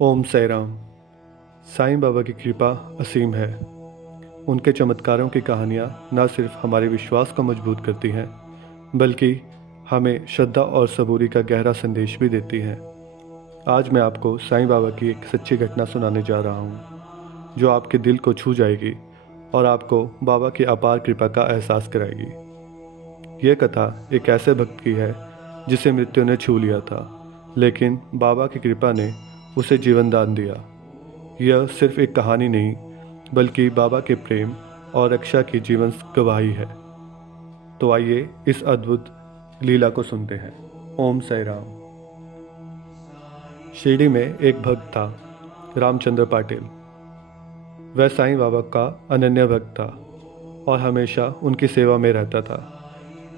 ओम साई राम। साईं बाबा की कृपा असीम है। उनके चमत्कारों की कहानियाँ न सिर्फ हमारे विश्वास को मजबूत करती हैं, बल्कि हमें श्रद्धा और सबूरी का गहरा संदेश भी देती हैं। आज मैं आपको साईं बाबा की एक सच्ची घटना सुनाने जा रहा हूँ, जो आपके दिल को छू जाएगी और आपको बाबा की अपार कृपा का एहसास कराएगी। यह कथा एक ऐसे भक्त की है जिसे मृत्यु ने छू लिया था, लेकिन बाबा की कृपा ने उसे जीवन दान दिया। यह सिर्फ एक कहानी नहीं, बल्कि बाबा के प्रेम और रक्षा की जीवन गवाही है। तो आइए इस अद्भुत लीला को सुनते हैं। ओम साई राम। शिरडी में एक भक्त था, रामचंद्र पाटिल। वह साईं बाबा का अनन्य भक्त था और हमेशा उनकी सेवा में रहता था।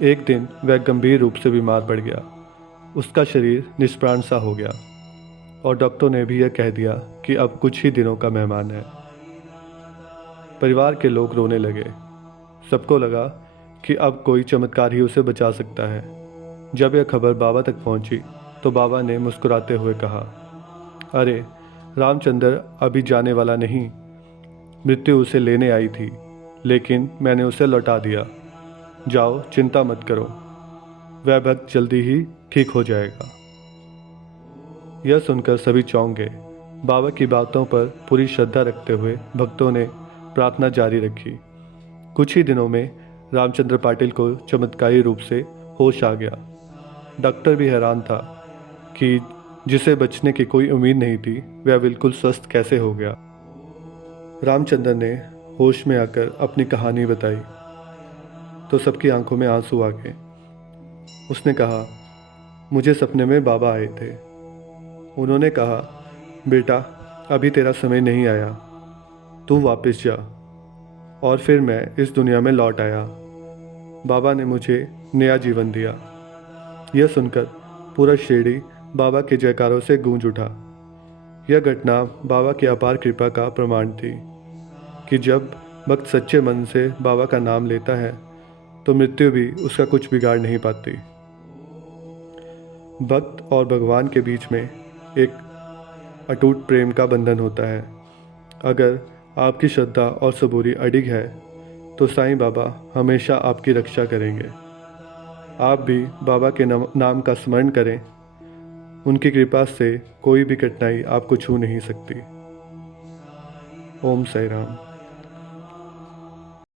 एक दिन वह गंभीर रूप से बीमार पड़ गया। उसका शरीर निष्प्राण सा हो गया और डॉक्टर ने भी यह कह दिया कि अब कुछ ही दिनों का मेहमान है। परिवार के लोग रोने लगे। सबको लगा कि अब कोई चमत्कार ही उसे बचा सकता है। जब यह खबर बाबा तक पहुंची तो बाबा ने मुस्कुराते हुए कहा, अरे रामचंद्र अभी जाने वाला नहीं। मृत्यु उसे लेने आई थी, लेकिन मैंने उसे लौटा दिया। जाओ, चिंता मत करो, वह भक्त जल्दी ही ठीक हो जाएगा। यह सुनकर सभी चौंक गए। बाबा की बातों पर पूरी श्रद्धा रखते हुए भक्तों ने प्रार्थना जारी रखी। कुछ ही दिनों में रामचंद्र पाटिल को चमत्कारी रूप से होश आ गया। डॉक्टर भी हैरान था कि जिसे बचने की कोई उम्मीद नहीं थी, वह बिल्कुल स्वस्थ कैसे हो गया। रामचंद्र ने होश में आकर अपनी कहानी बताई तो सबकी आंखों में आंसू आ गए। उसने कहा, मुझे सपने में बाबा आए थे। उन्होंने कहा, बेटा अभी तेरा समय नहीं आया, तू वापस जा। और फिर मैं इस दुनिया में लौट आया। बाबा ने मुझे नया जीवन दिया। यह सुनकर पूरा शिरडी बाबा के जयकारों से गूंज उठा। यह घटना बाबा की अपार कृपा का प्रमाण थी कि जब भक्त सच्चे मन से बाबा का नाम लेता है तो मृत्यु भी उसका कुछ बिगाड़ नहीं पाती। भक्त और भगवान के बीच में एक अटूट प्रेम का बंधन होता है। अगर आपकी श्रद्धा और सबूरी अडिग है तो साईं बाबा हमेशा आपकी रक्षा करेंगे। आप भी बाबा के नाम का स्मरण करें। उनकी कृपा से कोई भी कठिनाई आपको छू नहीं सकती। ओम साई राम।